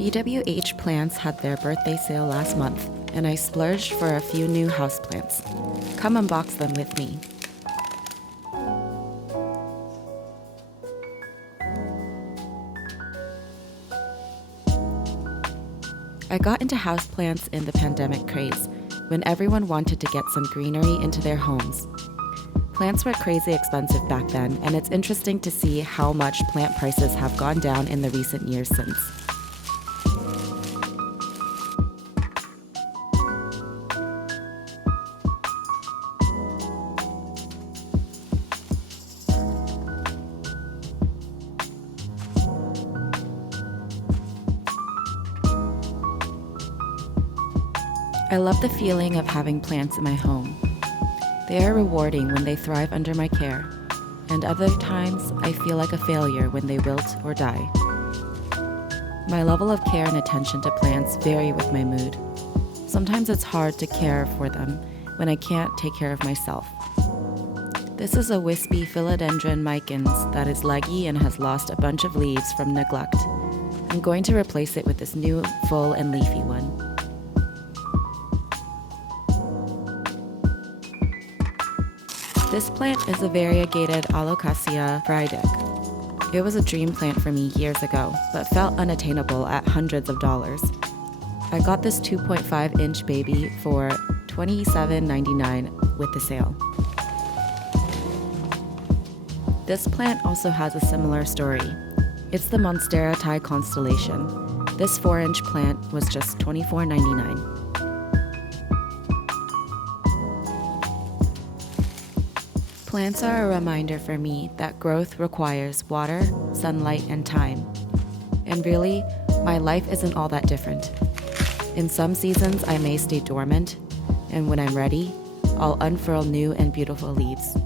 BWH Plants had their birthday sale last month, and I splurged for a few new houseplants. Come unbox them with me. I got into houseplants in the pandemic craze, when everyone wanted to get some greenery into their homes. Plants were crazy expensive back then, and it's interesting to see how much plant prices have gone down in the recent years since. I love the feeling of having plants in my home. They are rewarding when they thrive under my care, and other times I feel like a failure when they wilt or die. My level of care and attention to plants vary with my mood. Sometimes it's hard to care for them when I can't take care of myself. This is a wispy philodendron micans that is leggy and has lost a bunch of leaves from neglect. I'm going to replace it with this new full and leafy one. This plant is a variegated Alocasia frydek. It was a dream plant for me years ago, but felt unattainable at hundreds of dollars. I got this 2.5-inch baby for $27.99 with the sale. This plant also has a similar story. It's the Monstera Thai constellation. This 4-inch plant was just $24.99. Plants are a reminder for me that growth requires water, sunlight, and time. And really, my life isn't all that different. In some seasons, I may stay dormant, and when I'm ready, I'll unfurl new and beautiful leaves.